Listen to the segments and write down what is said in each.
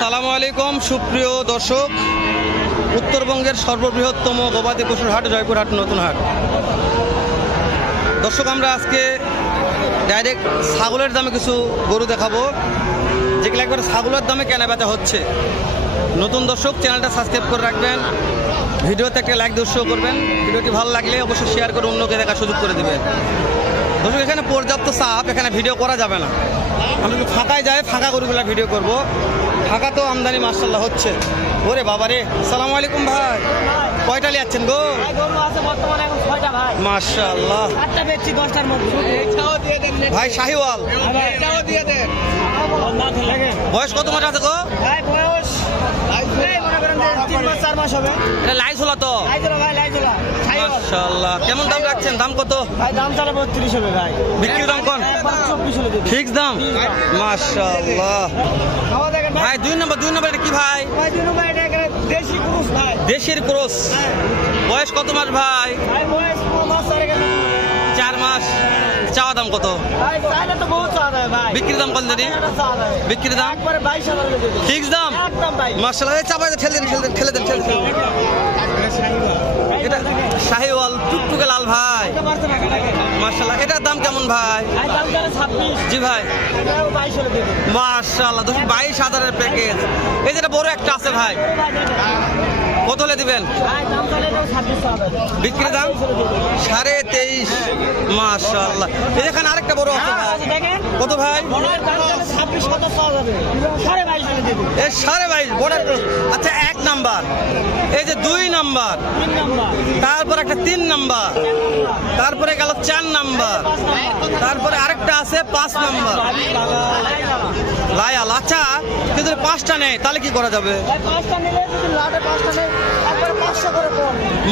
আসসালামু আলাইকুম সুপ্রিয় দর্শক, উত্তরবঙ্গের সর্ববৃহত্তম গবাদি পশুর হাট জয়পুরহাট নতুন হাট। দর্শক, আমরা আজকে ডাইরেক্ট ছাগলের দামে কিছু গরু দেখাবো, যেগুলো একবার ছাগলের দামে কেনা বেচা হচ্ছে। নতুন দর্শক, চ্যানেলটা সাবস্ক্রাইব করে রাখবেন, ভিডিওতে একটা লাইক দিয়ে উৎসাহ করবেন। ভিডিওটি ভালো লাগলে অবশ্যই শেয়ার করে অন্যকে দেখার সুযোগ করে দেবেন। দর্শক, এখানে পর্যাপ্ত চাপ, এখানে ভিডিও করা যাবে না। আমি একটু ফাঁকায় যাই, ফাঁকা গরুগুলা ভিডিও করব। ফাঁকা তো আমদানি মাশাআল্লাহ হচ্ছে। ওরে বাবারে, সালামু আলাইকুম ভাই, কয়টা লিয়াচ্ছেন গো? মাশাআল্লাহ, ভাই শাহিওয়াল, বয়স কত মাস আছে গো? এটা লাইস হলো তো? মাশাআল্লাহ, কেমন দাম রাখছেন? দাম কত? দাম 32 হবে ভাই। বিক্রির দাম কোন? ফিক্স দাম? মাশাআল্লাহ ভাই, দুই নম্বর এটা কি ভাই? দেশির ক্রস। বয়স কত মাস ভাই? 4 মাস। চাওয়া দাম কত? বিক্রির দাম কত জানি? বিক্রির দাম ফিক্স দাম? মাশাআল্লাহ, চাপাই ঠেলে দেন। এটা শাহিওয়াল টুকটুকে লাল ভাই, মাশাআল্লাহ। এটার দাম কেমন ভাই? জি ভাই, মাশাআল্লাহ 22,000-এর প্যাকেজ। এই যেটা বড় একটা আছে ভাই, কত হলে দিবেন? বিক্রির দাম 23.5। মাশাআল্লাহ, এখানে আরেকটা বড় আছে ভাই, কত ভাই? 22.5 বড়। আচ্ছা, 1 নাম্বার, এই যে 2 নাম্বার, তারপর একটা 3 নাম্বার, তারপরে গেল 4 নাম্বার, তারপরে আরেকটা আছে 5 নাম্বার লায়াল। আচ্ছা, কিন্তু 5টা নেই, তাহলে কি করা যাবে?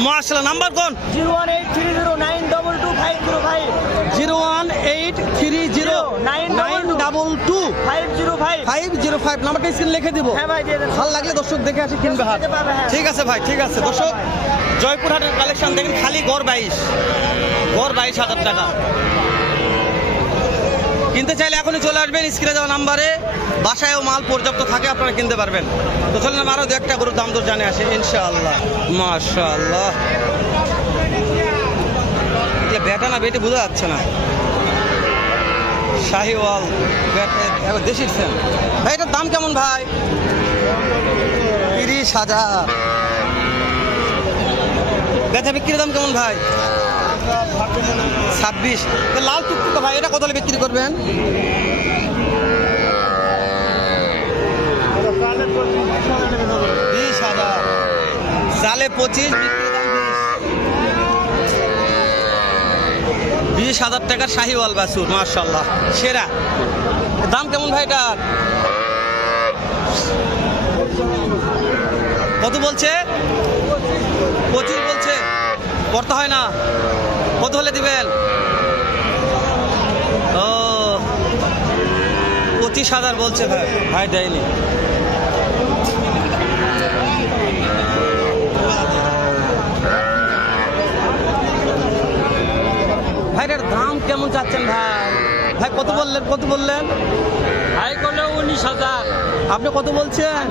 মাশাআল্লাহ, নাম্বার কোন? 01830922505 নাম্বারটা স্ক্রিন লিখে দিব। ভালো লাগলে দর্শক দেখে আসে কিনবে হাট। ঠিক আছে ভাই, ঠিক আছে। দর্শক, জয়পুরহাটের কালেকশন দেখেন, খালি গড় 22,000 টাকা। কিনতে চাইলে এখনই চলে আসবেন স্ক্রিনে দেওয়া নাম্বারে। বাসায়ও মাল পর্যাপ্ত থাকে, আপনারা কিনতে পারবেন। তো চলেন আরও দু একটা গরুর দাম দর জানে আসে ইনশাআল্লাহ। মাশাআল্লাহ, বেটা না বেটে বোঝা যাচ্ছে না। শাহিওয়াল দেশির সেন ভাই, এটার দাম কেমন ভাই? 30,000। বেচা বিক্রির দাম কেমন ভাই? 26। লাল টুকটুকা ভাই, এটা কত হলে বিক্রি করবেন? 20,000। জালে 25, বিক্রির দাম 20,000 টাকার শাহিওয়াল বাছুর, মাশাআল্লাহ সেরা। দাম কেমন ভাই এটার? কত বলছে? 25 বলছে। করতে হয় না, কত হলে দিবেন? ও, 25,000 বলছে ভাই। ভাই দেয়নি। ভাইটার দাম কেমন চাচ্ছেন ভাই? ভাই কত বললেন? ভাই করলে 19,000। আপনি কত বলছেন?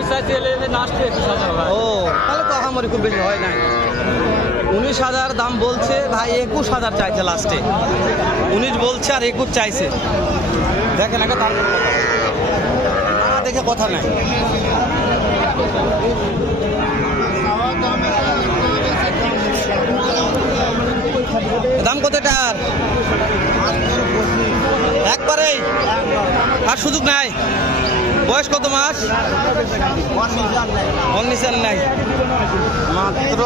ও, তাহলে তো আহামরি খুব বেশি হয় না। 19,000 দাম বলছে ভাই, 21,000 চাইছে লাস্টে। 19 বলছে আর 21 চাইছে। দেখেন একটা দাম না দেখে কথা নাই। দাম কত এটার? একবারেই, আর সুযোগ নাই? বয়স কত মাস? 19 নাই, মাত্র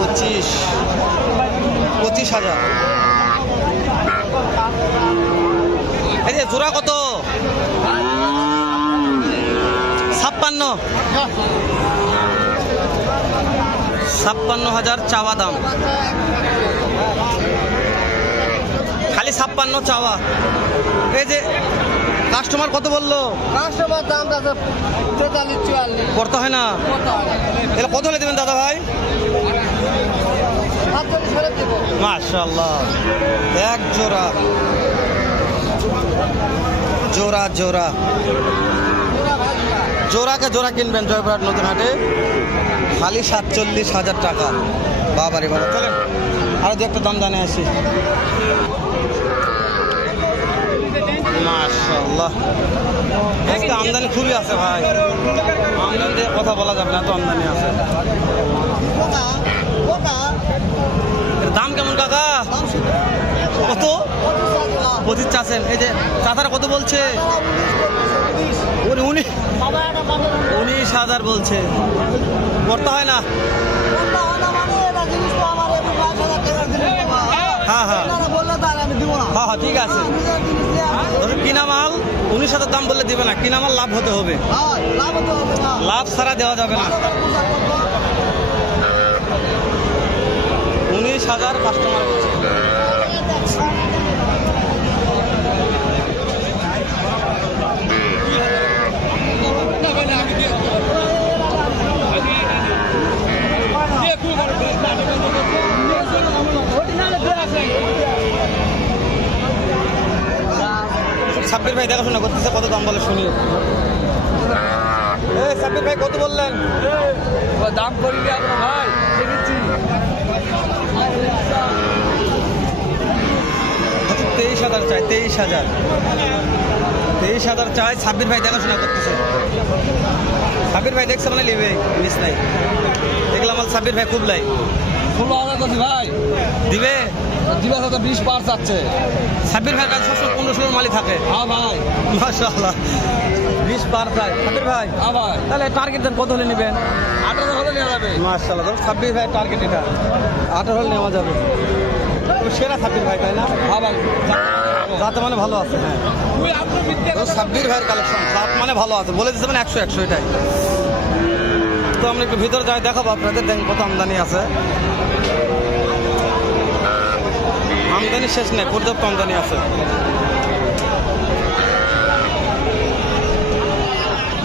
25,000। এই যে জোড়া কত? 56,000 চাওয়া দাম, খালি 56 চাওয়া। এই যে কাস্টমার কত বললো? কাস্টমার দাম 43-44 করতে হয় না? এটা কত হলে দেবেন দাদা ভাই? মাশাআল্লাহ, এক জোড়া জোড়া জোড়া জোড়াকে জোড়া কিনবেন জয়পুরহাট নতুন হাটে খালি 47,000 টাকা। বাবারে বাবা, চলেন আরো দু একটা দাম জানে আসি। মাশাআল্লাহ, আজকে আমদানি খুবই আছে ভাই, আমদানি দিয়ে কথা বলা যাবে না, তো আমদানি আছে। এর দাম কেমন কাকা? কত? 25 চাচ্ছেন? এই যে চাচারা কত বলছে? 19,000 বলছে। করতে হয় না? হ্যাঁ হ্যাঁ হ্যাঁ হ্যাঁ, ঠিক আছে। ধরুন কিনা মাল 19,000 দাম বললে দিবে না, কিনা মাল লাভ হতে হবে, লাভ ছাড়া দেওয়া যাবে না। 19,000 কাস্টমার বলছে। সাব্বির ভাই দেখাশোনা করতেছে, কত দাম বলে শুনি। সাব্বির ভাই কত বললেন? দাম করিনি আপনার ভাই, দেখেছি 23,000 চাই, 23,000 চাই। সাব্বির ভাই দেখাশোনা করতেছে। সাব্বির ভাই দেখছে মানে লিবে, মিস নাই। দেখলাম সাব্বির ভাই খুব লাই 16,000 করছি ভাই, দিবে। দিবে 20 পার চাচ্ছে। সাব্বির ভাই কাছে 15-16 মালই থাকে। হ্যাঁ ভাই, মাশাআল্লাহ, 20 পার চাই। সাব্বির ভাই হ্যাঁ ভাই, তাহলে টার্গেট দেন, কত হলে নেবেন? 18 হলে নেওয়া যাবে। মাশাআল্লাহ, ধরুন সাব্বির ভাই টার্গেট এটা 18 হলে নেওয়া যাবে। তো সেরা সাব্বির ভাই, তাই না? হ্যাঁ ভাই, যাতে মানে ভালো আছে। হ্যাঁ, সাব্বির ভাইয়ের কালেকশন জাত মানে ভালো আছে, বলে দিচ্ছে মানে 100 এটাই। তো আমরা একটু ভিতরে যাই, দেখাবো আপনাদের। দেখেন কত আমদানি আছে, আমদানি শেষ নেই, পর্যাপ্ত আমদানি আছে।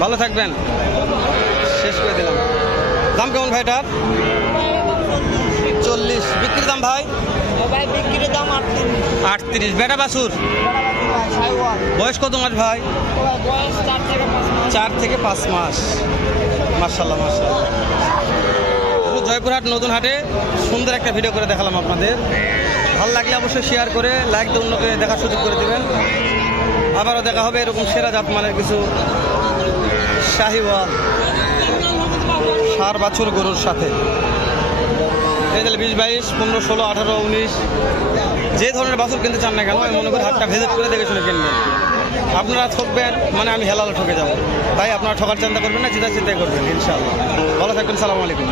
ভালো থাকবেন, শেষ করে দিলাম। দাম কেমন ভাই এটার? 40। বিক্রির দাম ভাই? ভাই বিক্রির দাম 38। বেটা বাছুর বয়স কত মাস ভাই? বয়স 4 থেকে 5 মাস। মাশাআল্লাহ মাশাআল্লাহ। জয়পুরহাট নতুন হাটে সুন্দর একটা ভিডিও করে দেখালাম আপনাদের। ভালো লাগলে অবশ্যই শেয়ার করে লাইক দিয়ে অন্যকে দেখার সুযোগ করে দেবেন। আবারও দেখা হবে এরকম সেরা জাত মানের কিছু শাহিওয়াল ষাঁড় বাছুর গরুর সাথে। এই তাহলে 20, 22, 15, 16, 18, 19 যে ধরনের বাছুর কিনতে চান না কেন, আমি মনে করি হাটটা ভিজিট করে দেখে শুনে কিনবেন। আপনারা ঠকবেন মানে আমি হেলাল ঠকে যাব, তাই আপনারা ঠকার চিন্তা করবেন না, চিন্তাই করবেন ইনশাআল্লাহ। ভালো থাকবেন, সালামু আলাইকুম।